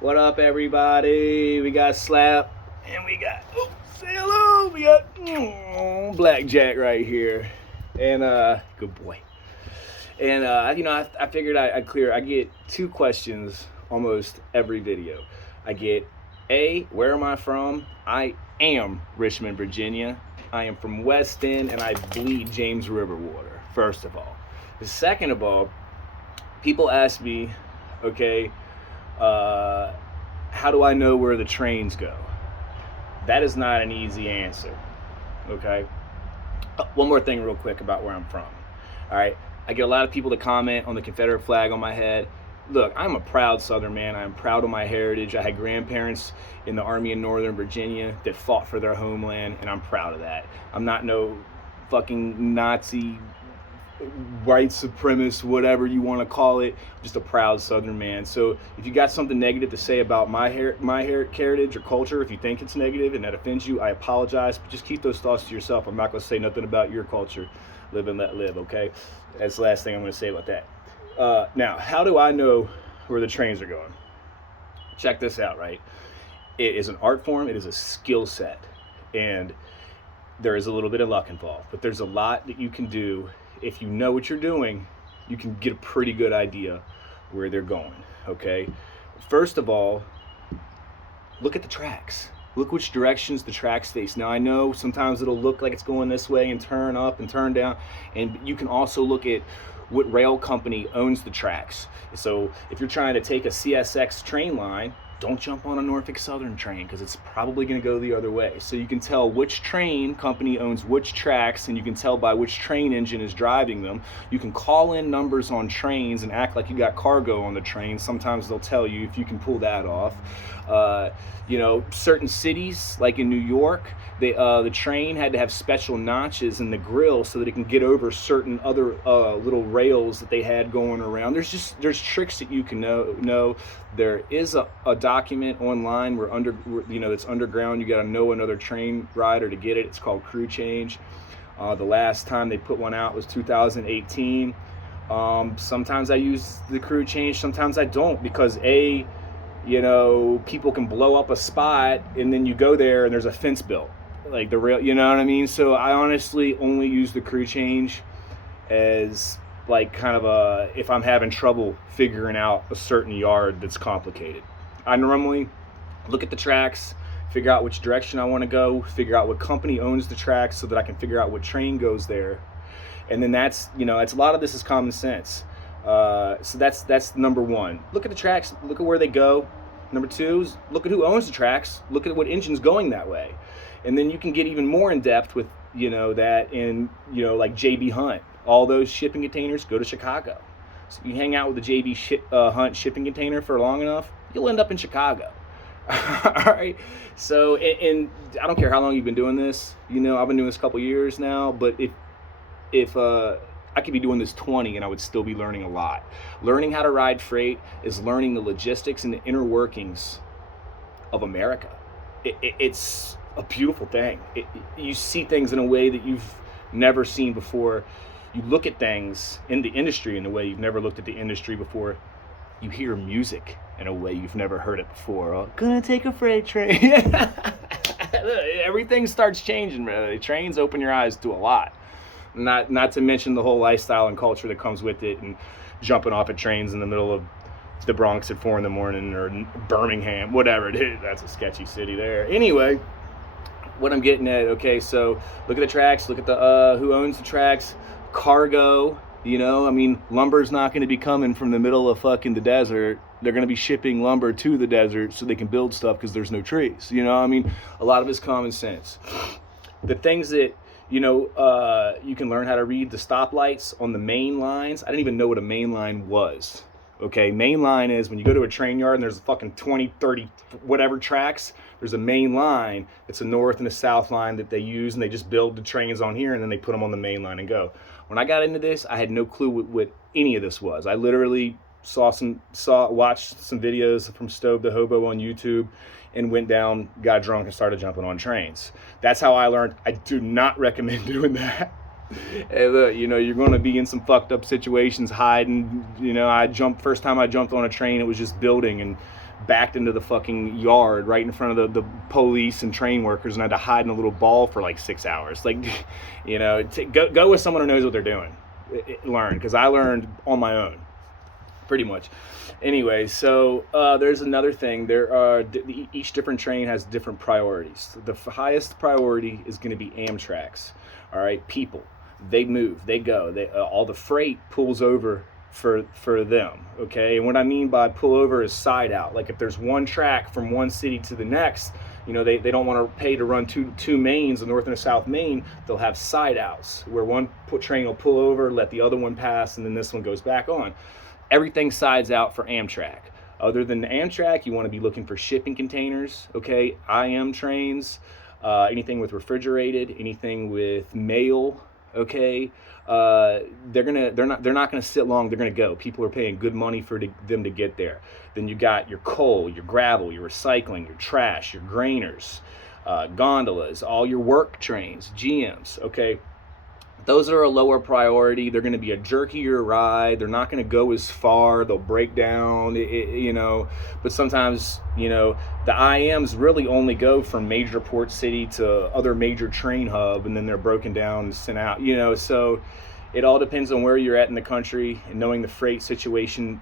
What up, everybody? We got Slap, and we got say hello. We got Blackjack right here, and good boy. And I figured I'd clear. I get two questions almost every video. I get where am I from? I am Richmond, Virginia. I am from West End, and I bleed James River water. First of all, the second of all, people ask me, okay, how do I know where the trains go? That is not an easy answer. Okay. One more thing, real quick, about where I'm from. All right. I get a lot of people to comment on the Confederate flag on my head. Look, I'm a proud Southern man. I'm proud of my heritage. I had grandparents in the Army in Northern Virginia that fought for their homeland, and I'm proud of that. I'm not no fucking Nazi, white supremacist, whatever you want to call it, just a proud Southern man. So if you got something negative to say about my heritage or culture, if you think it's negative and that offends you, I apologize, but just keep those thoughts to yourself. I'm not going to say nothing about your culture. Live and let live, okay? That's the last thing I'm going to say about that. Now, how do I know where the trains are going? Check this out, right? It is an art form. It is a skill set. And there is a little bit of luck involved, but there's a lot that you can do. If you know what you're doing, you can get a pretty good idea where they're going, okay? First of all, look at the tracks. Look which directions the tracks face. Now, I know sometimes it'll look like it's going this way and turn up and turn down, and you can also look at what rail company owns the tracks. So if you're trying to take a CSX train line, don't jump on a Norfolk Southern train because it's probably going to go the other way. So you can tell which train company owns which tracks, and you can tell by which train engine is driving them. You can call in numbers on trains and act like you got cargo on the train. Sometimes they'll tell you if you can pull that off. Certain cities, like in New York, the train had to have special notches in the grill so that it can get over certain other little rails that they had going around. There's tricks that you can know. There is a document online that's underground. You got to know another train rider to get it. It's called Crew Change. The last time they put one out was 2018. Sometimes I use the Crew Change, sometimes I don't, because people can blow up a spot and then you go there and there's a fence built, like the rail, you know what I mean? So I honestly only use the Crew Change as like kind of if I'm having trouble figuring out a certain yard that's complicated. I normally look at the tracks, figure out which direction I want to go, figure out what company owns the tracks so that I can figure out what train goes there. And then that's a lot of this is common sense. So that's number one. Look at the tracks, look at where they go. Number two is look at who owns the tracks, look at what engine's going that way. And then you can get even more in depth with, that in, like JB Hunt. All those shipping containers go to Chicago. So you hang out with the JB Hunt shipping container for long enough, you'll end up in Chicago. All right. So, and I don't care how long you've been doing this. I've been doing this a couple years now, but if I could be doing this 20 and I would still be learning a lot. Learning how to ride freight is learning the logistics and the inner workings of America. It's a beautiful thing. You see things in a way that you've never seen before. You look at things in the industry in a way you've never looked at the industry before. You hear music in a way you've never heard it before. Oh, gonna take a freight train. Everything starts changing, really. Trains open your eyes to a lot. Not to mention the whole lifestyle and culture that comes with it, and jumping off at trains in the middle of the Bronx at 4 a.m. or Birmingham, whatever it is. That's a sketchy city there. Anyway, what I'm getting at, okay, so look at the tracks, look at the who owns the tracks, cargo, lumber's not going to be coming from the middle of fucking the desert. They're going to be shipping lumber to the desert so they can build stuff because there's no trees. A lot of it's common sense. The things that you can learn how to read the stoplights on the main lines. I didn't even know what a main line was. Okay, main line is when you go to a train yard and there's fucking 20, 30, whatever tracks, there's a main line. It's a north and a south line that they use, and they just build the trains on here and then they put them on the main line and go. When I got into this, I had no clue what any of this was. I literally watched some videos from Stove to Hobo on YouTube and went down, got drunk, and started jumping on trains. That's how I learned. I do not recommend doing that. Hey, look, you're going to be in some fucked up situations hiding. First time I jumped on a train, it was just building, and backed into the fucking yard right in front of the police and train workers, and I had to hide in a little ball for like 6 hours. Like, you know, go with someone who knows what they're doing. Learn, because I learned on my own, pretty much. Anyway, so there's another thing. There are each different train has different priorities. The highest priority is going to be Amtrak's. All right, people, they move, they go, all the freight pulls over for them. Okay, and what I mean by pull over is side out. Like if there's one track from one city to the next, you know, they don't want to pay to run two mains, a north and a south main. They'll have side outs where one train will pull over, let the other one pass, and then this one goes back on. Everything sides out for Amtrak. Other than Amtrak, you want to be looking for shipping containers, okay? IM trains, anything with refrigerated, anything with mail, okay? They're not gonna sit long. They're gonna go. People are paying good money for them to get there. Then you got your coal, your gravel, your recycling, your trash, your grainers, gondolas, all your work trains, GMs, okay? Those are a lower priority. They're going to be a jerkier ride. They're not going to go as far. They'll break down, you know. But sometimes, you know, the IMs really only go from major port city to other major train hub, and then they're broken down and sent out, you know. So it all depends on where you're at in the country and knowing the freight situation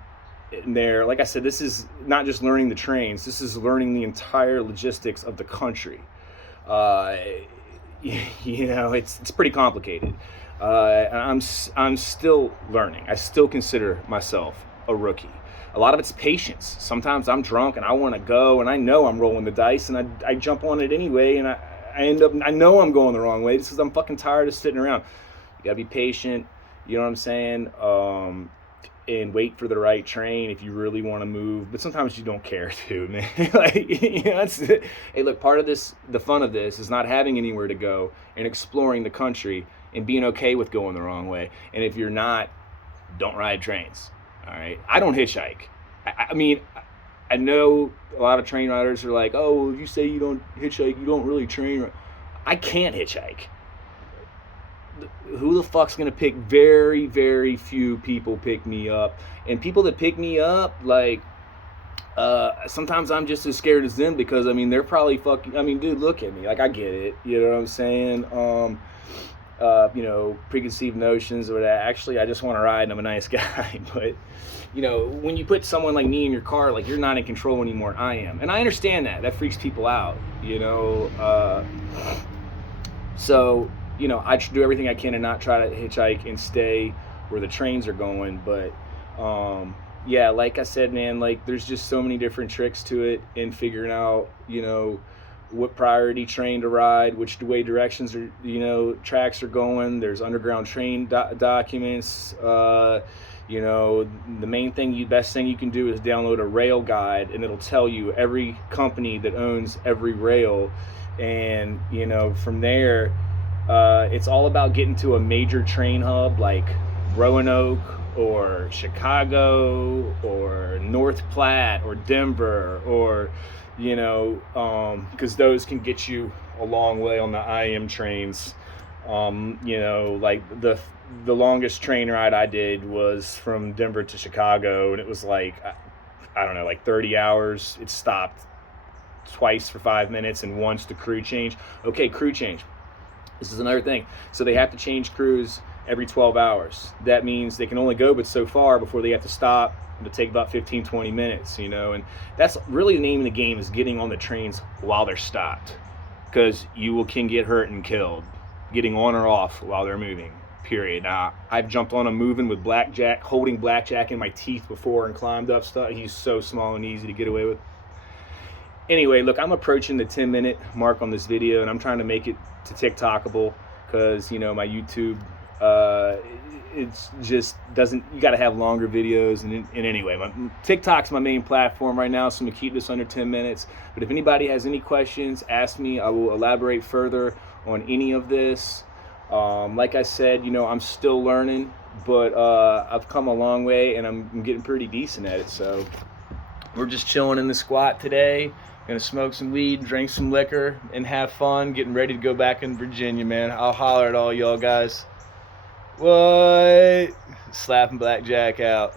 in there. Like I said, this is not just learning the trains. This is learning the entire logistics of the country. You know, it's pretty complicated. I'm still learning. I still consider myself a rookie. A lot of it's patience. Sometimes I'm drunk and I want to go, and I know I'm rolling the dice, and I jump on it anyway, and I know I'm going the wrong way because I'm fucking tired of sitting around. You gotta be patient. You know what I'm saying? And wait for the right train if you really want to move. But sometimes you don't care to, man. Like, you know, hey, look, part of this, the fun of this, is not having anywhere to go and exploring the country and being okay with going the wrong way. And if you're not, don't ride trains. All right, I don't hitchhike. I mean, I know a lot of train riders are like, oh, if you say you don't hitchhike, you don't really train. I can't hitchhike. Who the fuck's gonna pick? Very, very few people pick me up, and people that pick me up, like, sometimes I'm just as scared as them, because I mean they're probably fucking. I mean, dude, look at me. Like, I get it. You know what I'm saying? You know, preconceived notions or that. Actually, I just want to ride, and I'm a nice guy. But you know, when you put someone like me in your car, like, you're not in control anymore. I am, and I understand that. That freaks people out. You know, so. You know, I do everything I can to not try to hitchhike and stay where the trains are going. But, yeah, like I said, man, like, there's just so many different tricks to it in figuring out, you know, what priority train to ride, which way directions are, you know, tracks are going. There's underground train documents. You know, the main thing, best thing you can do is download a rail guide, and it'll tell you every company that owns every rail. And, you know, from there, it's all about getting to a major train hub like Roanoke or Chicago or North Platte or Denver, or, you know, because those can get you a long way on the IM trains. You know, like the longest train ride I did was from Denver to Chicago, and it was like, I don't know, like 30 hours. It stopped twice for 5 minutes and once to crew change. Okay, crew change. This is another thing. So they have to change crews every 12 hours. That means they can only go but so far before they have to stop. It'll take about 15, 20 minutes, you know. And that's really the name of the game, is getting on the trains while they're stopped. Because you can get hurt and killed getting on or off while they're moving, period. Now, I've jumped on a moving with Blackjack, holding Blackjack in my teeth before, and climbed up stuff. He's so small and easy to get away with. Anyway, look, I'm approaching the 10-minute mark on this video, and I'm trying to make it to TikTokable, because, you know, my YouTube, it's just doesn't, you got to have longer videos. And anyway, TikTok's my main platform right now, so I'm going to keep this under 10 minutes. But if anybody has any questions, ask me. I will elaborate further on any of this. Like I said, you know, I'm still learning, but I've come a long way, and I'm getting pretty decent at it. So we're just chilling in the squat today. Gonna smoke some weed, drink some liquor, and have fun, getting ready to go back in Virginia, man. I'll holler at all y'all guys. What? Slapping Blackjack out.